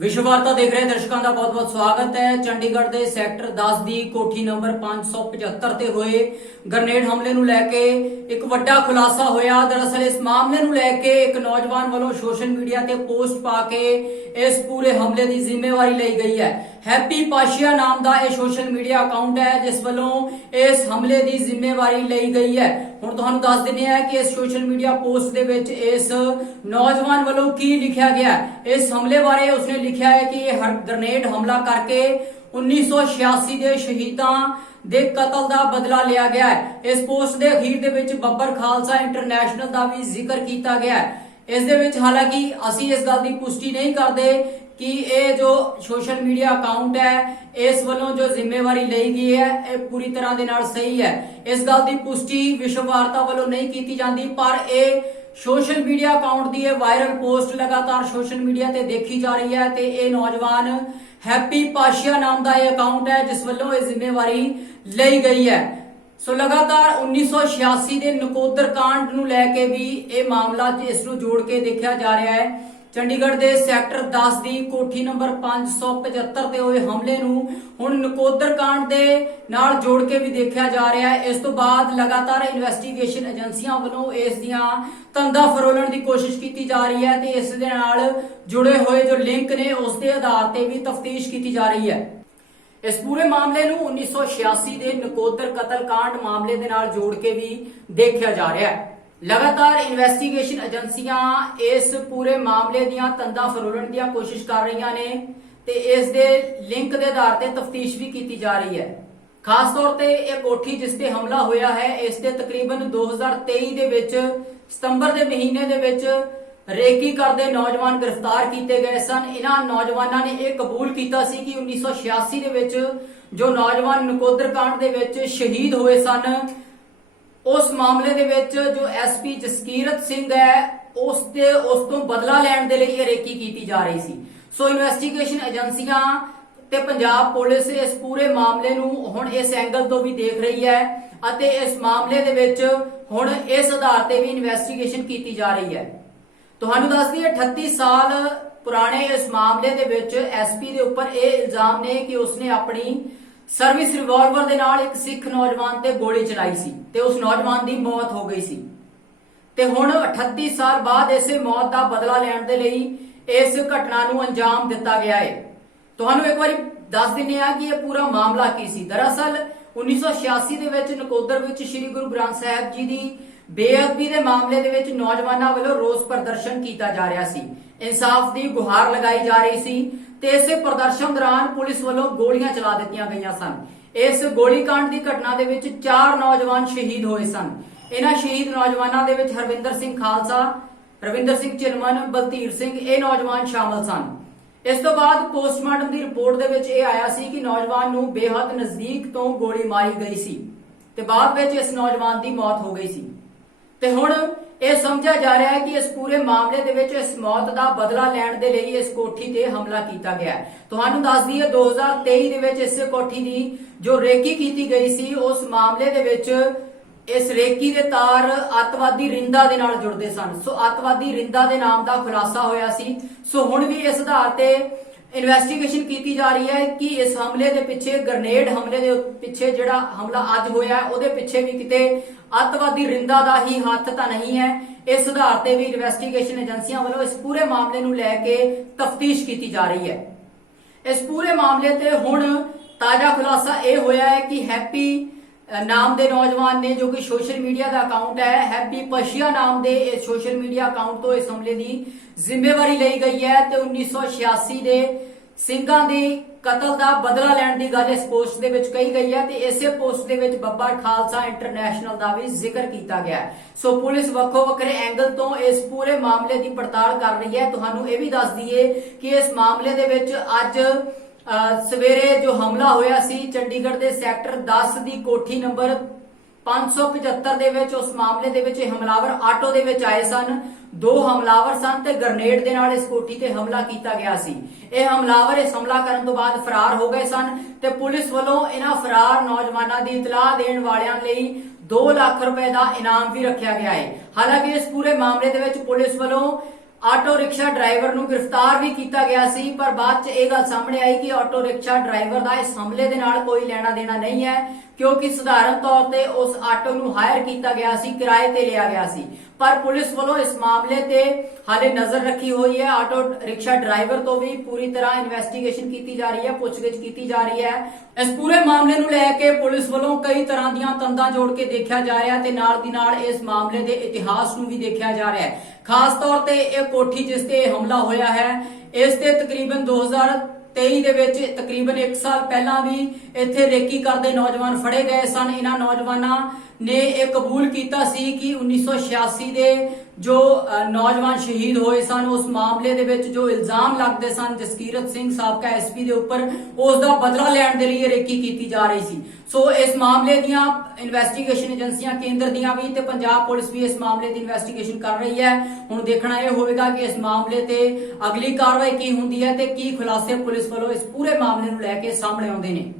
ਵਿਸ਼ਵ ਵਾਰਤਾ ਦੇਖ ਰਹੇ ਦਰਸ਼ਕਾਂ ਦਾ ਬਹੁਤ-ਬਹੁਤ ਸਵਾਗਤ ਹੈ। ਚੰਡੀਗੜ੍ਹ ਦੇ ਸੈਕਟਰ 10 ਦੀ ਕੋਠੀ ਨੰਬਰ 575 ਤੇ ਹੋਏ ਗ੍ਰਨੇਡ ਹਮਲੇ ਨੂੰ ਲੈ ਕੇ ਇੱਕ ਵੱਡਾ ਖੁਲਾਸਾ ਹੋਇਆ। ਦਰਅਸਲ ਇਸ ਮਾਮਲੇ ਨੂੰ ਲੈ ਕੇ ਇੱਕ ਨੌਜਵਾਨ ਵੱਲੋਂ ਸੋਸ਼ਲ ਮੀਡੀਆ ਤੇ ਪੋਸਟ ਪਾ ਕੇ ਇਸ ਪੂਰੇ ਹਮਲੇ ਦੀ ਜ਼ਿੰਮੇਵਾਰੀ ਲਈ ਗਈ ਹੈ। ਹੈਪੀ ਪਾਸ਼ੀਆ ਨਾਮ ਦਾ ਇਹ ਸੋਸ਼ਲ ਮੀਡੀਆ ਅਕਾਊਂਟ ਹੈ, ਜਿਸ ਵੱਲੋਂ ਇਸ ਹਮਲੇ ਦੀ ਜ਼ਿੰਮੇਵਾਰੀ ਲਈ ਗਈ ਹੈ। ਹੁਣ ਤੁਹਾਨੂੰ ਦੱਸ ਦਿੰਦੇ ਹਾਂ ਕਿ ਇਸ ਸੋਸ਼ਲ ਮੀਡੀਆ ਪੋਸਟ ਦੇ ਵਿੱਚ ਇਸ ਨੌਜਵਾਨ ਵੱਲੋਂ ਕੀ ਲਿਖਿਆ ਗਿਆ। ਇਸ ਹਮਲੇ ਬਾਰੇ ਉਸਨੇ ਲਿਖਿਆ ਹੈ ਕਿ ਇਹ ਗ੍ਰਨੇਡ ਹਮਲਾ ਕਰਕੇ 1986 ਦੇ ਸ਼ਹੀਦਾਂ ਦੇ ਕਤਲ ਦਾ ਬਦਲਾ ਲਿਆ ਗਿਆ ਹੈ। ਇਸ ਪੋਸਟ ਦੇ ਅਖੀਰ ਦੇ ਵਿੱਚ ਬੱਬਰ ਖਾਲਸਾ ਇੰਟਰਨੈਸ਼ਨਲ ਦਾ ਵੀ ਜ਼ਿਕਰ ਕੀਤਾ ਗਿਆ ਹੈ। ਇਸ ਦੇ ਵਿੱਚ ਹਾਲਾਂਕਿ ਅਸੀਂ ਇਸ ਗੱਲ ਦੀ ਪੁਸ਼ਟੀ ਨਹੀਂ ਕਰਦੇ ਕਿ ਇਹ ਜੋ ਸੋਸ਼ਲ ਮੀਡੀਆ ਅਕਾਊਂਟ ਹੈ, ਇਸ ਵੱਲੋਂ ਜੋ ਜ਼ਿੰਮੇਵਾਰੀ ਲਈ ਗਈ ਹੈ, ਇਹ ਪੂਰੀ ਤਰ੍ਹਾਂ ਦੇ ਨਾਲ ਸਹੀ ਹੈ। ਇਸ ਗੱਲ ਦੀ ਪੁਸ਼ਟੀ ਵਿਸ਼ਵ ਵਾਰਤਾ ਵੱਲੋਂ ਨਹੀਂ ਕੀਤੀ ਜਾਂਦੀ, ਪਰ ਇਹ ਸੋਸ਼ਲ ਮੀਡੀਆ ਅਕਾਊਂਟ ਦੀ ਇਹ ਵਾਇਰਲ ਪੋਸਟ ਲਗਾਤਾਰ ਸੋਸ਼ਲ ਮੀਡੀਆ ਤੇ ਦੇਖੀ ਜਾ ਰਹੀ ਹੈ ਤੇ ਇਹ ਨੌਜਵਾਨ ਹੈਪੀ ਪਾਸ਼ੀਆ ਨਾਮ ਦਾ ਇਹ ਅਕਾਊਂਟ ਹੈ, ਜਿਸ ਵੱਲੋਂ ਇਹ ਜ਼ਿੰਮੇਵਾਰੀ ਲਈ ਗਈ ਹੈ। ਸੋ ਲਗਾਤਾਰ 1986 ਦੇ ਨਕੋਦਰ ਕਾਂਡ ਨੂੰ ਲੈ ਕੇ ਵੀ ਇਹ ਮਾਮਲਾ ਇਸ ਨੂੰ ਜੋੜ ਕੇ ਦੇਖਿਆ ਜਾ ਰਿਹਾ ਹੈ। ਚੰਡੀਗੜ੍ਹ ਦੇ ਸੈਕਟਰ 10 ਦੀ ਕੋਠੀ ਨੰਬਰ 575 ਤੇ ਹੋਏ ਹਮਲੇ ਨੂੰ ਹੁਣ ਨਕੋਦਰ ਕਾਂਡ ਦੇ ਨਾਲ ਜੋੜ ਕੇ ਵੀ ਦੇਖਿਆ ਜਾ ਰਿਹਾ ਹੈ। ਇਸ ਤੋਂ ਬਾਅਦ ਲਗਾਤਾਰ ਇਨਵੈਸਟੀਗੇਸ਼ਨ ਏਜੰਸੀਆਂ ਵੱਲੋਂ ਇਸ ਦੀਆਂ ਤੰਦਾ ਫਰੋਲਣ ਦੀ ਕੋਸ਼ਿਸ਼ ਕੀਤੀ ਜਾ ਰਹੀ ਹੈ ਤੇ ਇਸ ਦੇ ਨਾਲ ਜੁੜੇ ਹੋਏ ਜੋ ਲਿੰਕ ਨੇ, ਉਸ ਦੇ ਆਧਾਰ ਤੇ ਵੀ ਤਫਤੀਸ਼ ਕੀਤੀ ਜਾ ਰਹੀ ਹੈ। ਇਸ ਪੂਰੇ ਮਾਮਲੇ ਨੂੰ 1986 ਦੇ ਨਕੋਦਰ ਕਤਲकांड ਮਾਮਲੇ ਦੇ ਨਾਲ ਜੋੜ ਕੇ ਵੀ ਦੇਖਿਆ ਜਾ ਰਿਹਾ ਹੈ। ਲਗਾਤਾਰ ਇਨਵੈਸਟੀਗੇਸ਼ਨ ਏਜੰਸੀਆਂ ਇਸ ਪੂਰੇ ਮਾਮਲੇ ਦੀਆਂ ਤੰਦਾਂ ਫਰੋਲਣ ਦੀਆਂ ਕੋਸ਼ਿਸ਼ ਕਰ ਰਹੀਆਂ ਨੇ ਤੇ ਇਸ ਦੇ ਲਿੰਕ ਦੇ ਆਧਾਰ ਤੇ ਤਫਤੀਸ਼ ਵੀ ਕੀਤੀ ਜਾ ਰਹੀ ਹੈ। ਖਾਸ ਤੌਰ ਤੇ ਇਹ ਕੋਠੀ ਜਿਸ ਤੇ ਹਮਲਾ ਹੋਇਆ ਹੈ, ਇਸ ਤੇ ਤਕਰੀਬਨ 2023 ਦੇ ਵਿੱਚ, ਸਤੰਬਰ ਦੇ ਮਹੀਨੇ ਦੇ ਵਿੱਚ ਰੇਕੀ ਕਰਦੇ ਨੌਜਵਾਨ ਗ੍ਰਿਫਤਾਰ ਕੀਤੇ ਗਏ ਸਨ। ਇਹਨਾਂ ਨੌਜਵਾਨਾਂ ਨੇ ਇਹ ਕਬੂਲ ਕੀਤਾ ਸੀ ਕਿ 1986 ਦੇ ਵਿੱਚ ਜੋ ਨੌਜਵਾਨ ਨਕੋਦਰ ਕਾਂਡ ਦੇ ਵਿੱਚ ਸ਼ਹੀਦ ਹੋਏ ਸਨ ਉਸ ਮਾਮਲੇ ਦੇ ਵਿੱਚ ਜੋ ਐਸਪੀ ਜਸਕੀਰਤ ਸਿੰਘ ਹੈ, ਉਸ ਤੇ, ਉਸ ਤੋਂ ਬਦਲਾ ਲੈਣ ਦੇ ਲਈ ਇਹ ਰੇਕੀ ਕੀਤੀ ਜਾ ਰਹੀ ਸੀ। ਸੋ ਇਨਵੈਸਟੀਗੇਸ਼ਨ ਏਜੰਸੀਆਂ ਤੇ ਪੰਜਾਬ ਪੁਲਿਸ ਇਸ ਪੂਰੇ ਮਾਮਲੇ ਨੂੰ ਹੁਣ ਇਸ ਐਂਗਲ ਤੋਂ ਵੀ ਦੇਖ ਰਹੀ ਹੈ ਅਤੇ ਇਸ ਮਾਮਲੇ ਦੇ ਵਿੱਚ ਹੁਣ ਇਸ ਆਧਾਰ ਤੇ ਵੀ ਇਨਵੈਸਟੀਗੇਸ਼ਨ ਕੀਤੀ ਜਾ ਰਹੀ ਹੈ। ਤੁਹਾਨੂੰ ਦੱਸ ਦਈਏ 38 ਸਾਲ ਪੁਰਾਣੇ ਇਸ ਮਾਮਲੇ ਦੇ ਵਿੱਚ ਐਸਪੀ ਦੇ ਉੱਪਰ ਇਹ ਇਲਜ਼ਾਮ ਨੇ ਕਿ ਉਸਨੇ ਆਪਣੀ ਸਰਵਿਸ ਰਿਵਾਲਵਰ ਦੇ ਨਾਲ ਇੱਕ ਸਿੱਖ ਨੌਜਵਾਨ ਤੇ ਗੋਲੀ ਚਲਾਈ ਸੀ। ਤੇ ਉਸ ਨੌਜਵਾਨ ਦੀ ਮੌਤ ਹੋ ਗਈ ਸੀ। ਤੇ ਹੁਣ 38 ਸਾਲ ਬਾਅਦ ਇਸੇ ਮੌਤ ਦਾ ਬਦਲਾ ਲੈਣ ਦੇ ਲਈ ਇਸ ਘਟਨਾ ਨੂੰ ਅੰਜਾਮ ਦਿੱਤਾ ਗਿਆ ਹੈ। ਤੁਹਾਨੂੰ ਇੱਕ ਵਾਰੀ ਦੱਸ ਦਿੰਦੇ ਆ ਕਿ ਇਹ ਪੂਰਾ ਮਾਮਲਾ ਕੀ ਸੀ। ਦਰਅਸਲ 1986 ਦੇ ਵਿੱਚ ਨਕੋਦਰ ਵਿੱਚ ਸ੍ਰੀ ਗੁਰੂ ਗ੍ਰੰਥ ਸਾਹਿਬ ਜੀ ਦੀ ਬੇਅਦਬੀ ਦੇ ਮਾਮਲੇ ਦੇ ਵਿੱਚ ਨੌਜਵਾਨਾਂ ਵੱਲੋਂ ਰੋਸ ਪ੍ਰਦਰਸ਼ਨ ਕੀਤਾ ਜਾ ਰਿਹਾ ਸੀ। ਇਨਸਾਫ ਦੀ ਗੁਹਾਰ ਲਗਾਈ ਜਾ ਰਹੀ ਸੀ ਤੇ ਇਸੇ ਪ੍ਰਦਰਸ਼ਨ ਦੌਰਾਨ ਪੁਲਿਸ ਵੱਲੋਂ ਗੋਲੀਆਂ ਚਲਾ ਦਿੱਤੀਆਂ ਗਈਆਂ ਸਨ। ਇਸ ਗੋਲੀकांड ਦੀ ਘਟਨਾ ਦੇ ਵਿੱਚ ਚਾਰ ਨੌਜਵਾਨ ਸ਼ਹੀਦ ਹੋਏ ਸਨ। ਇਹਨਾਂ ਸ਼ਹੀਦ ਨੌਜਵਾਨਾਂ ਦੇ ਵਿੱਚ ਹਰਵਿੰਦਰ ਸਿੰਘ ਖਾਲਸਾ, ਰਵਿੰਦਰ ਸਿੰਘ ਚਿਲਮਨ ਬਲਤੀਰ ਸਿੰਘ, ਇਹ ਨੌਜਵਾਨ ਸ਼ਾਮਲ ਸਨ। ਇਸ ਤੋਂ ਬਾਅਦ ਪੋਸਟਮਾਰਟਮ ਦੀ ਰਿਪੋਰਟ ਦੇ ਵਿੱਚ ਇਹ ਆਇਆ ਸੀ ਕਿ ਨੌਜਵਾਨ ਨੂੰ ਬੇਹੱਦ ਨਜ਼ਦੀਕ ਤੋਂ ਗੋਲੀ ਮਾਰੀ ਗਈ ਸੀ ਤੇ ਬਾਅਦ ਵਿੱਚ ਇਸ ਨੌਜਵਾਨ ਦੀ ਮੌਤ ਹੋ ਗਈ ਸੀ। ਤੇ ਹੁਣ ਇਹ ਸਮਝਿਆ ਜਾ ਰਿਹਾ ਹੈ ਕਿ ਇਸ ਪੂਰੇ ਮਾਮਲੇ ਦੇ ਵਿੱਚ ਇਸ ਮੌਤ ਦਾ ਬਦਲਾ ਲੈਣ ਦੇ ਲਈ ਇਸ ਕੋਠੀ ਤੇ ਹਮਲਾ ਕੀਤਾ ਗਿਆ ਹੈ। ਤੁਹਾਨੂੰ ਦੱਸ ਦਈਏ 2023 ਦੇ ਵਿੱਚ ਇਸੇ ਕੋਠੀ ਦੀ ਜੋ ਰੇਕੀ ਕੀਤੀ ਗਈ ਸੀ, ਉਸ ਮਾਮਲੇ ਦੇ ਵਿੱਚ ਇਸ ਰੇਕੀ ਦੇ ਤਾਰ ਅੱਤਵਾਦੀ ਰਿੰਦਾ ਦੇ ਨਾਲ ਜੁੜਦੇ ਸਨ। ਸੋ ਅੱਤਵਾਦੀ ਰਿੰਦਾ ਦੇ ਨਾਮ ਦਾ ਖੁਲਾਸਾ ਹੋਇਆ ਸੀ। ਸੋ ਹੁਣ ਵੀ ਇਸ ਆਧਾਰ ਤੇ ਇਨਵੈਸਟੀਗੇਸ਼ਨ ਕੀਤੀ ਜਾ ਰਹੀ ਹੈ ਕਿ ਇਸ ਹਮਲੇ ਦੇ ਪਿੱਛੇ ਗ੍ਰਨੇਡ ਹਮਲੇ ਦੇ ਪਿੱਛੇ ਜਿਹੜਾ ਹਮਲਾ ਅੱਜ ਹੋਇਆ ਉਹਦੇ ਪਿੱਛੇ ਵੀ ਕਿਤੇ ਅੱਤਵਾਦੀ ਰਿੰਦਾ ਦਾ ਹੀ ਹੱਥ ਤਾਂ ਨਹੀਂ ਹੈ। ਇਸ ਆਧਾਰ ਤੇ ਵੀ ਇਨਵੈਸਟੀਗੇਸ਼ਨ ਏਜੰਸੀਆਂ ਵੱਲੋਂ ਇਸ ਪੂਰੇ ਮਾਮਲੇ ਨੂੰ ਲੈ ਕੇ ਤਫਤੀਸ਼ ਕੀਤੀ ਜਾ ਰਹੀ ਹੈ। ਇਸ ਪੂਰੇ ਮਾਮਲੇ ਤੇ ਹੁਣ ਤਾਜ਼ਾ ਖੁਲਾਸਾ ਇਹ ਹੋਇਆ ਹੈ ਕਿ ਹੈਪੀ ਨਾਮ ਦੇ ਨੌਜਵਾਨ ਨੇ ਜੋ ਕਿ ਸੋਸ਼ਲ ਮੀਡੀਆ ਦਾ ਅਕਾਊਂਟ ਹੈ, ਹੈਪੀ ਪਸ਼ੀਆ ਨਾਮ ਦੇ ਇਸ ਸੋਸ਼ਲ ਮੀਡੀਆ ਅਕਾਊਂਟ ਤੋਂ ਇਸ ਹਮਲੇ ਦੀ ਜ਼ਿੰਮੇਵਾਰੀ ਲਈ ਗਈ ਹੈ ਤੇ 1986 ਦੇ ਸਿੰਘਾਂ ਦੇ ਕਤਲ ਦਾ ਬਦਲਾ ਲੈਣ ਦੀ ਗੱਲ ਇਸ ਪੋਸਟ ਦੇ ਵਿੱਚ ਕਹੀ ਗਈ ਹੈ ਤੇ ਇਸੇ ਪੋਸਟ ਦੇ ਵਿੱਚ ਬੱਬਰ ਖਾਲਸਾ ਇੰਟਰਨੈਸ਼ਨਲ ਦਾ ਵੀ ਜ਼ਿਕਰ ਕੀਤਾ ਗਿਆ ਸੋ ਪੁਲਿਸ ਵੱਖੋ ਵੱਖਰੇ ਐਂਗਲ ਤੋਂ ਇਸ ਪੂਰੇ ਮਾਮਲੇ ਦੀ ਪੜਤਾਲ ਕਰ ਰਹੀ ਹੈ। ਤੁਹਾਨੂੰ ਇਹ ਵੀ ਦੱਸ ਦਈਏ ਕਿ ਇਸ ਮਾਮਲੇ ਦੇ ਵਿੱਚ ਅੱਜ ਸਵੇਰੇ ਜੋ ਹਮਲਾ ਹੋਇਆ ਸੀ, ਚੰਡੀਗੜ੍ਹ ਦੇ ਸੈਕਟਰ 10 ਦੀ ਕੋਠੀ ਨੰਬਰ 575 ਦੇ ਵਿੱਚ, ਉਸ ਮਾਮਲੇ ਦੇ ਵਿੱਚ ਇਹ ਹਮਲਾਵਰ ਆਟੋ ਦੇ ਵਿੱਚ ਆਏ ਸਨ। ਦੋ ਹਮਲਾਵਰ ਸਨ ਤੇ ਗ੍ਰਨੇਡ ਦੇ ਨਾਲ ਇਸ ਕੋਠੀ ਤੇ ਹਮਲਾ ਕੀਤਾ ਗਿਆ ਸੀ। ਇਹ ਹਮਲਾਵਰ ਇਸ ਹਮਲਾ ਕਰਨ ਤੋਂ ਬਾਅਦ ਫਰਾਰ ਹੋ ਗਏ ਸਨ ਤੇ ਪੁਲਿਸ ਵੱਲੋਂ ਇਹਨਾਂ ਫਰਾਰ ਨੌਜਵਾਨਾਂ ਦੀ ਇਤਲਾਹ ਦੇਣ ਵਾਲਿਆਂ ਲਈ 2 ਲੱਖ ਰੁਪਏ ਦਾ ਇਨਾਮ ਵੀ ਰੱਖਿਆ ਗਿਆ ਹੈ। ਹਾਲਾਂਕਿ ਇਸ ਪੂਰੇ ਮਾਮਲੇ ਦੇ ਵਿੱਚ ਪੁਲਿਸ ਵੱਲੋਂ ਆਟੋ ਰਿਕਸ਼ਾ ਡਰਾਈਵਰ ਨੂੰ ਗ੍ਰਿਫਤਾਰ ਵੀ ਕੀਤਾ ਗਿਆ ਸੀ, ਪਰ ਬਾਅਦ ਚ ਇਹ ਗੱਲ ਸਾਹਮਣੇ ਆਈ ਕਿ ਆਟੋ ਰਿਕਸ਼ਾ ਡਰਾਈਵਰ ਦਾ ਇਸ ਹਮਲੇ ਦੇ ਨਾਲ ਕੋਈ ਲੈਣਾ ਦੇਣਾ ਨਹੀਂ ਹੈ, ਕਿਉਂਕਿ ਸਧਾਰਨ ਤੌਰ ਤੇ ਉਸ ਆਟੋ ਨੂੰ ਹਾਇਰ ਕੀਤਾ ਗਿਆ ਸੀ, ਕਿਰਾਏ ਤੇ ਲਿਆ ਗਿਆ ਸੀ। ਪਰ ਪੁਲਿਸ ਵੱਲੋਂ ਇਸ ਮਾਮਲੇ ਤੇ ਹਾਲੇ ਨਜ਼ਰ ਰੱਖੀ ਹੋਈ ਹੈ। ਆਟੋ ਰਿਕਸ਼ਾ ਡਰਾਈਵਰ ਤੋਂ ਵੀ ਪੂਰੀ ਤਰ੍ਹਾਂ ਇਨਵੈਸਟੀਗੇਸ਼ਨ ਕੀਤੀ ਜਾ ਰਹੀ ਹੈ, ਪੁੱਛਗਿੱਛ ਕੀਤੀ ਜਾ ਰਹੀ ਹੈ। ਇਸ ਪੂਰੇ ਮਾਮਲੇ ਨੂੰ ਲੈ ਕੇ ਪੁਲਿਸ ਵੱਲੋਂ ਕਈ ਤਰ੍ਹਾਂ ਦੀਆਂ ਤੰਦਾਂ ਜੋੜ ਕੇ ਦੇਖਿਆ ਜਾ ਰਿਹਾ ਤੇ ਨਾਲ ਦੀ ਨਾਲ ਇਸ ਮਾਮਲੇ ਦੇ ਇਤਿਹਾਸ ਨੂੰ ਵੀ ਦੇਖਿਆ ਜਾ ਰਿਹਾ ਹੈ। ਖਾਸ ਤੌਰ ਤੇ ਇਹ ਕੋਠੀ ਜਿਸ ਤੇ ਇਹ ਹਮਲਾ ਹੋਇਆ ਹੈ, ਇਸ ਤੇ ਤਕਰੀਬਨ 2023 ਦੇ ਵਿੱਚ ਤਕਰੀਬਨ 1 ਸਾਲ ਪਹਿਲਾਂ ਵੀ ਇੱਥੇ ਰੇਕੀ ਕਰਦੇ ਨੌਜਵਾਨ ਫੜੇ ਗਏ ਸਨ। ਇਹਨਾਂ ਨੌਜਵਾਨਾਂ ਨੇ ਇਹ ਕਬੂਲ ਕੀਤਾ ਸੀ ਕਿ 1986 ਦੇ ਜੋ ਨੌਜਵਾਨ ਸ਼ਹੀਦ ਹੋਏ ਸਨ, ਉਸ ਮਾਮਲੇ ਦੇ ਵਿੱਚ ਜੋ ਇਲਜ਼ਾਮ ਲੱਗਦੇ ਸਨ, ਜਸਕੀਰਤ ਸਿੰਘ ਸਾਬਕਾ ਐਸਪੀ ਦੇ ਉੱਪਰ, ਉਸ ਦਾ ਬਦਲਾ ਲੈਣ ਦੇ ਲਈ ਰੇਕੀ ਕੀਤੀ ਜਾ ਰਹੀ ਸੀ। ਸੋ ਇਸ ਮਾਮਲੇ ਦੀਆਂ ਇਨਵੈਸਟੀਗੇਸ਼ਨ ਏਜੰਸੀਆਂ, ਕੇਂਦਰ ਦੀਆਂ ਵੀ ਤੇ ਪੰਜਾਬ ਪੁਲਿਸ ਵੀ ਇਸ ਮਾਮਲੇ ਦੀ ਇਨਵੈਸਟੀਗੇਸ਼ਨ ਕਰ ਰਹੀ ਹੈ। ਹੁਣ ਦੇਖਣਾ ਇਹ ਹੋਵੇਗਾ ਕਿ ਇਸ ਮਾਮਲੇ ਤੇ ਅਗਲੀ ਕਾਰਵਾਈ ਕੀ ਹੁੰਦੀ ਹੈ ਤੇ ਕੀ ਖੁਲਾਸੇ ਪੁਲਿਸ ਵੱਲੋਂ ਇਸ ਪੂਰੇ ਮਾਮਲੇ ਨੂੰ ਲੈ ਕੇ ਸਾਹਮਣੇ ਆਉਂਦੇ ਨੇ।